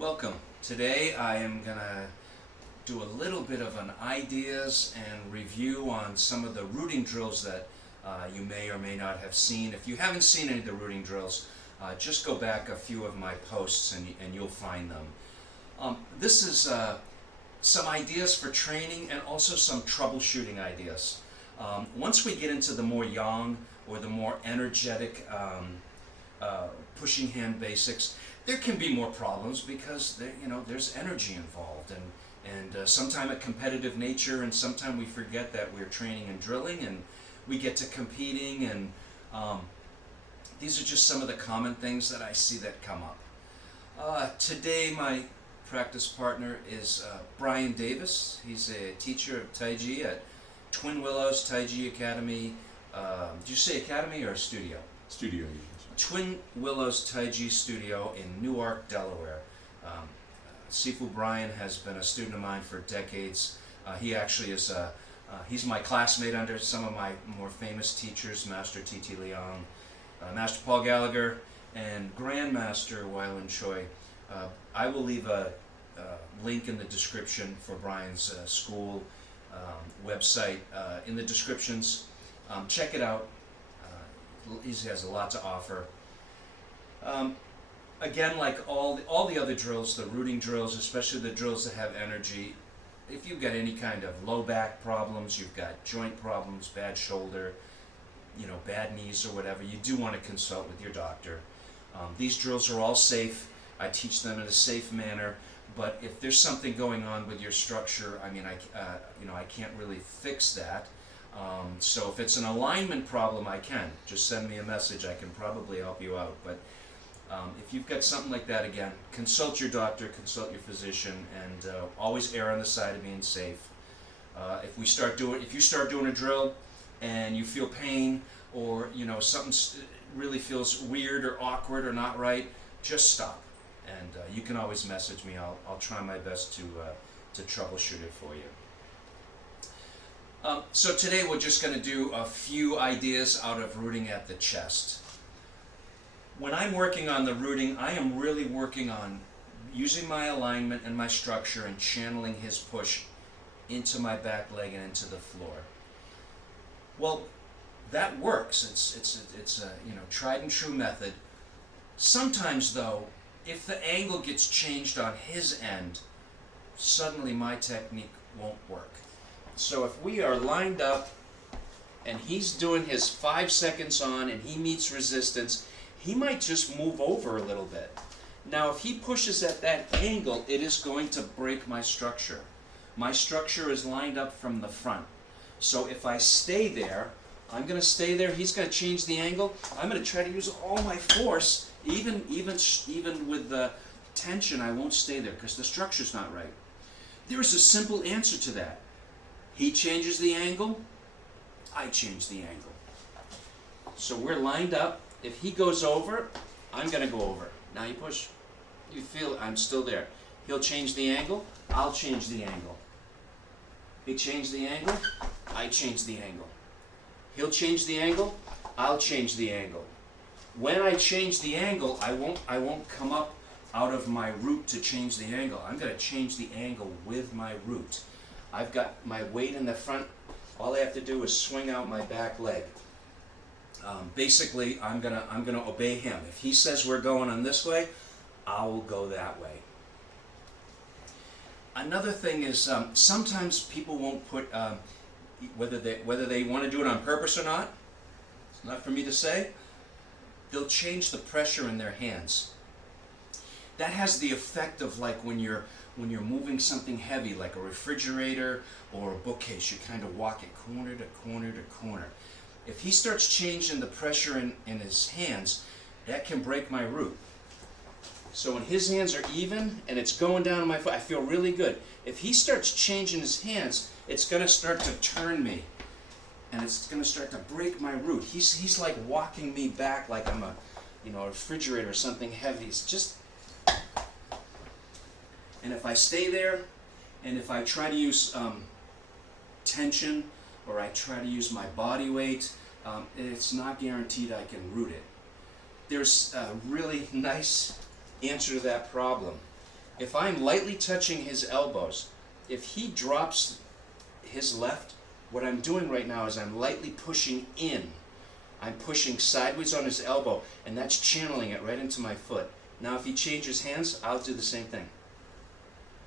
Welcome. Today I am going to do a little bit of an ideas and review on some of the rooting drills that you may or may not have seen. If you haven't seen any of the rooting drills, just go back a few of my posts and you'll find them. This is some ideas for training and also some troubleshooting ideas. Once we get into the more yang or the more energetic pushing hand basics, there can be more problems because there's energy involved and sometimes a competitive nature, and sometimes we forget that we're training and drilling and we get to competing, and these are just some of the common things that I see that come up. Today my practice partner is Brian Davis. He's a teacher of Tai Chi at Twin Willows Tai Chi Academy. Did you say academy or studio? Studio. Twin Willows Tai Chi Studio in Newark, Delaware. Sifu Brian has been a student of mine for decades. He actually is he's my classmate under some of my more famous teachers, Master T.T. Leong, Master Paul Gallagher, and Grandmaster Weilan Choi. I will leave a link in the description for Brian's school website in the descriptions. Check it out. He has a lot to offer. Again, like all the other drills, the rooting drills, especially the drills that have energy, if you've got any kind of low back problems, you've got joint problems, bad shoulder, bad knees or whatever, you do want to consult with your doctor. These drills are all safe. I teach them in a safe manner, but if there's something going on with your structure, I can't really fix that. So if it's an alignment problem, I can. Just send me a message. I can probably help you out. But if you've got something like that, again, consult your doctor, consult your physician, and always err on the side of being safe. If you start doing a drill and you feel pain, or something really feels weird or awkward or not right, just stop. And you can always message me. I'll try my best to troubleshoot it for you. So today we're just going to do a few ideas out of rooting at the chest. When I'm working on the rooting, I am really working on using my alignment and my structure and channeling his push into my back leg and into the floor. Well, that works. It's a tried and true method. Sometimes though, if the angle gets changed on his end, suddenly my technique won't work. So if we are lined up and he's doing his 5 seconds on and he meets resistance, he might just move over a little bit. Now if he pushes at that angle, it is going to break my structure. My structure is lined up from the front. So if I stay there, I'm going to stay there, he's going to change the angle, I'm going to try to use all my force, even with the tension, I won't stay there because the structure's not right. There's a simple answer to that. He changes the angle, I change the angle. So we're lined up. If he goes over, I'm going to go over. Now you push. You feel I'm still there. He'll change the angle, I'll change the angle. He changed the angle, I change the angle. He'll change the angle, I'll change the angle. When I change the angle, I won't come up out of my root to change the angle. I'm going to change the angle with my root. I've got my weight in the front. All I have to do is swing out my back leg. Basically, I'm gonna obey him. If he says we're going on this way, I will go that way. Another thing is sometimes people won't put whether they want to do it on purpose or not. It's not for me to say. They'll change the pressure in their hands. That has the effect of like when you're moving something heavy like a refrigerator or a bookcase, you kind of walk it corner to corner to corner. If he starts changing the pressure in his hands, that can break my root. So when his hands are even and it's going down on my foot, I feel really good. If he starts changing his hands, it's going to start to turn me. And it's going to start to break my root. He's like walking me back like I'm a refrigerator or something heavy. It's just... And if I stay there, and if I try to use tension, or I try to use my body weight, it's not guaranteed I can root it. There's a really nice answer to that problem. if I'm lightly touching his elbows, if he drops his left, what I'm doing right now is I'm lightly pushing in. I'm pushing sideways on his elbow, and that's channeling it right into my foot. Now if he changes hands, I'll do the same thing.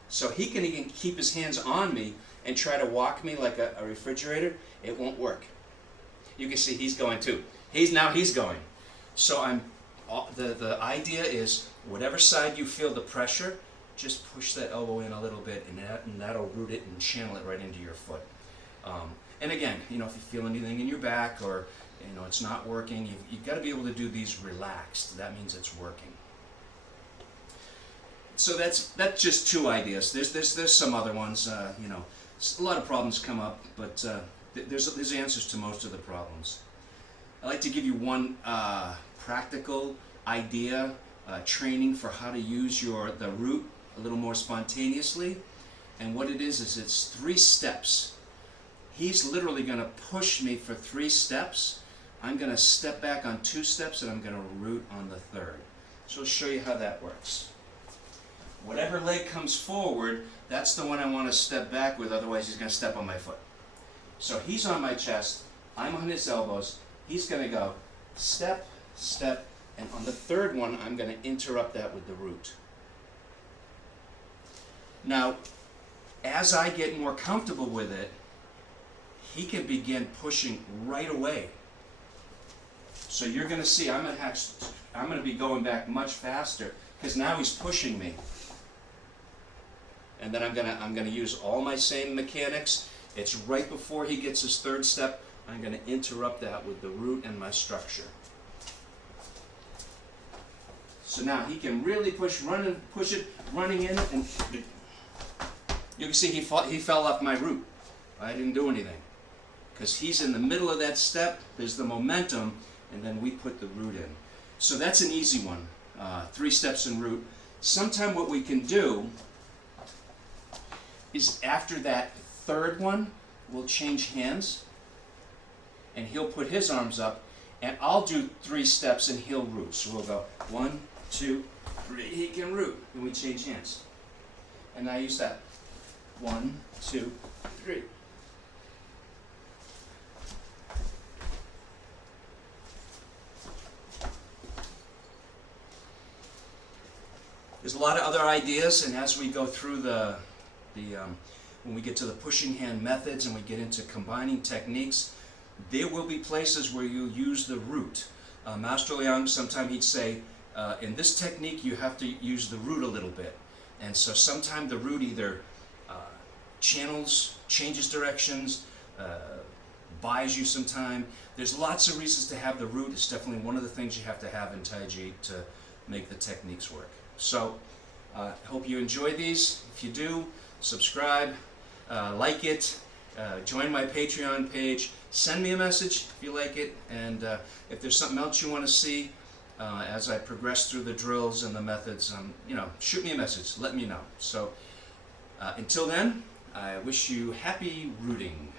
So he can even keep his hands on me and try to walk me like a refrigerator. It won't work. You can see he's going too. He's going. So the idea is whatever side you feel the pressure, just push that elbow in a little bit, and that'll root it and channel it right into your foot. And again, if you feel anything in your back or it's not working, you've got to be able to do these relaxed. That means it's working. So that's just two ideas. There's some other ones. A lot of problems come up, but there's answers to most of the problems. I'd like to give you one practical idea, training for how to use the root a little more spontaneously. And what it is it's 3 steps. He's literally going to push me for 3 steps. I'm going to step back on 2 steps, and I'm going to root on the 3rd. So I'll show you how that works. Whatever leg comes forward, that's the one I want to step back with, otherwise he's going to step on my foot. So he's on my chest, I'm on his elbows, he's going to go step, step, and on the 3rd one I'm going to interrupt that with the root. Now, as I get more comfortable with it, he can begin pushing right away. So you're going to see I'm going to be going back much faster because now he's pushing me. And then I'm going to use all my same mechanics. It's right before he gets his 3rd step. I'm going to interrupt that with the root and my structure. So now he can really push it, running in, and you can see he fell off my root. I didn't do anything. Because he's in the middle of that step, there's the momentum, and then we put the root in. So that's an easy one, 3 steps in root. Sometime what we can do is after that 3rd one, we'll change hands, and he'll put his arms up, and I'll do 3 steps and he'll root. So we'll go 1, 2, 3, he can root, and we change hands. And I use that. 1, 2, 3. There's a lot of other ideas, and as we go through when we get to the pushing hand methods and we get into combining techniques, there will be places where you'll use the root. Master Liang, sometimes he'd say, in this technique you have to use the root a little bit. And so sometimes the root either changes directions, buys you some time. There's lots of reasons to have the root. It's definitely one of the things you have to have in Tai Chi to make the techniques work. So, I hope you enjoy these. If you do, subscribe, like it, join my Patreon page, send me a message if you like it, and if there's something else you want to see as I progress through the drills and the methods, shoot me a message, let me know. So, until then, I wish you happy rooting.